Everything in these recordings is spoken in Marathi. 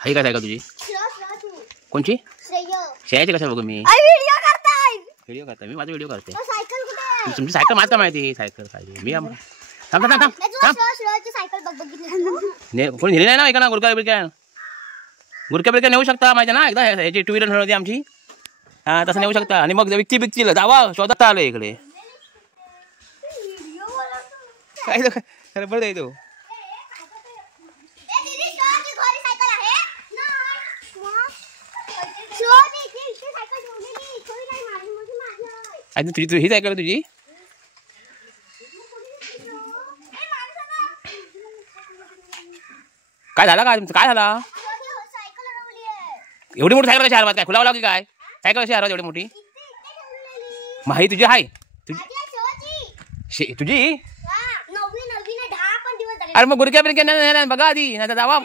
हाय का सायकल तुझी कोणची श्रेयाची कशाला बघू मी व्हिडिओ करताय मी माझा व्हिडिओ करते तुमची सायकल माझा माहिती सायकल पाहिजे मी थांब थांब थांब कोणी नेली नाही ना ऐका ना गुरक्या बिरक्या नेऊ शकता माहिती ना एकदा ह्याची टू व्हीलर होती आमची हा तसं नेऊ शकता आणि मग विकती बिकतील जावा शोधत आलो इकडे काय खरं बरं तो तुझी ही सायकल तुझी काय झाला काय तुमचं काय झाला एवढी मोठी सायकल कशी हरवत काय खुलावं लागली काय सायकल कशी हरवत एवढी मोठी माही तुझी आहे तुझी अरे मग गुरक्या बिरक्या बघा आधी नाही तर जावा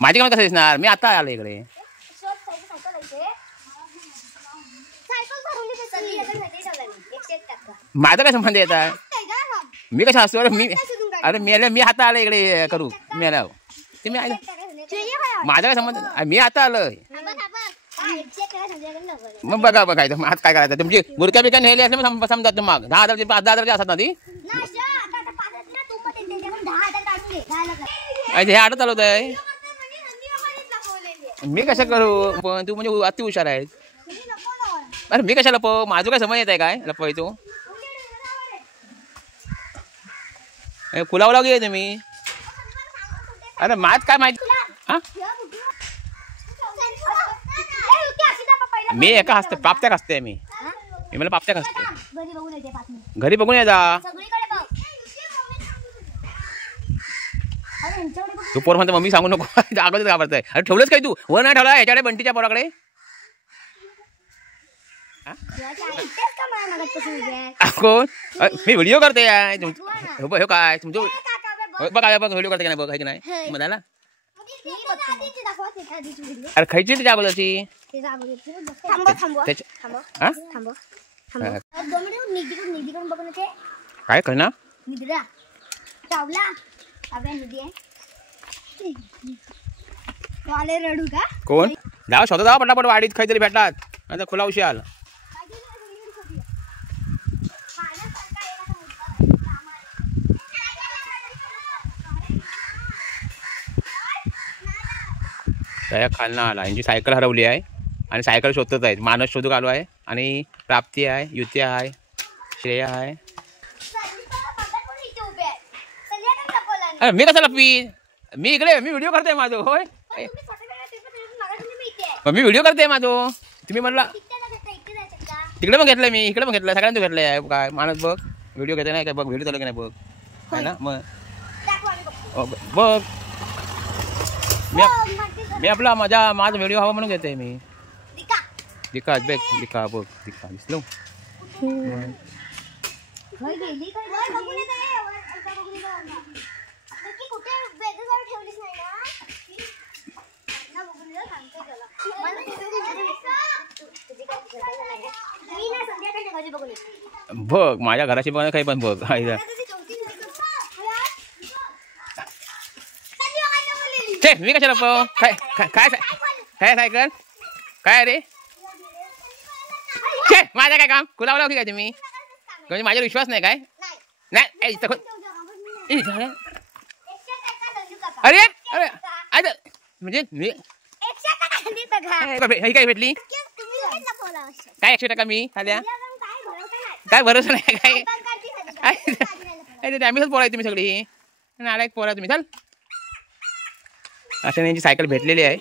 माझी काम कसं दिसणार मी आता आलो इकडे माझा काय संबंध येतात मी कशा असतो अरे मी आता आलो इकडे करू मी आलो ते मी आलो माझा काय संबंध मी आता आलोय मग बघा बघायचं मग काय करायचं तुमची गुरक्या बिरक्या नेली असले मग समजा मग 10,000 5,000 असतात ना ती हे आठ चालवत आहे मी कशा करू पण तू म्हणजे अति हुशार आहे अरे मी कशा लपव माझं काय समज येत आहे काय लपवायचो फुलावला गे तुम्ही अरे माझ काय माहिती हा मी एका हसते पापत्याक हसते मी मला पापत्याक हसते घरी बघून येता तू पोर म्हणते मम्मी सांगू नको अगोदर घाबरताय अरे ठेवलंच काय तू वर नाही ठेवला ह्याच्याकडे बंटीच्या पोराकडे कोण मी व्हिडिओ करते काय तुमचं बघा बघ व्हिडिओ करते का नाही बघ नाही म्हणाला अरे खायची त्याच्या अगोदरची काय करणार कोण जाऊ शोधा जावा पटापट वाडीत काहीतरी भेटतात आता खुला उशी आला त्या खालना आला यांची सायकल हरवली आहे आणि सायकल शोधत आहेत मानस शोधूक आलो आहे आणि प्राप्ती आहे युती आहे श्रेया आहे अरे मी कसं लपवी मी इकडे मी व्हिडिओ करते माझं होय मी व्हिडिओ करते माझं तुम्ही म्हटला तिकडे पण घेतलंय मी इकडे पण घेतलंय सगळ्यांचं घेतलंय काय मानस बघ व्हिडिओ घेते नाही काय बघ व्हिडिओ चालू की नाही बघ आहे ना मग बघ मी आपला माझा व्हिडिओ हवा म्हणून घेते मी दिखा बघ दिखा बघ दिखा दिसलो बघ माझ्या घराची बघ काही पण बघ मी कशाला काय काय काय सायकल काय रे माझं काय काम खुलावला काय तुम्ही म्हणजे माझ्यावर विश्वास नाही काय नाही अरे अरे अरे म्हणजे मी काय भेटली काय 100% मी खाल्या काय भरोसा नाही काय आम्हीच पोराय तुम्ही सगळी नालायक पोरा तुम्ही चाल अशा यांची सायकल भेटलेली आहे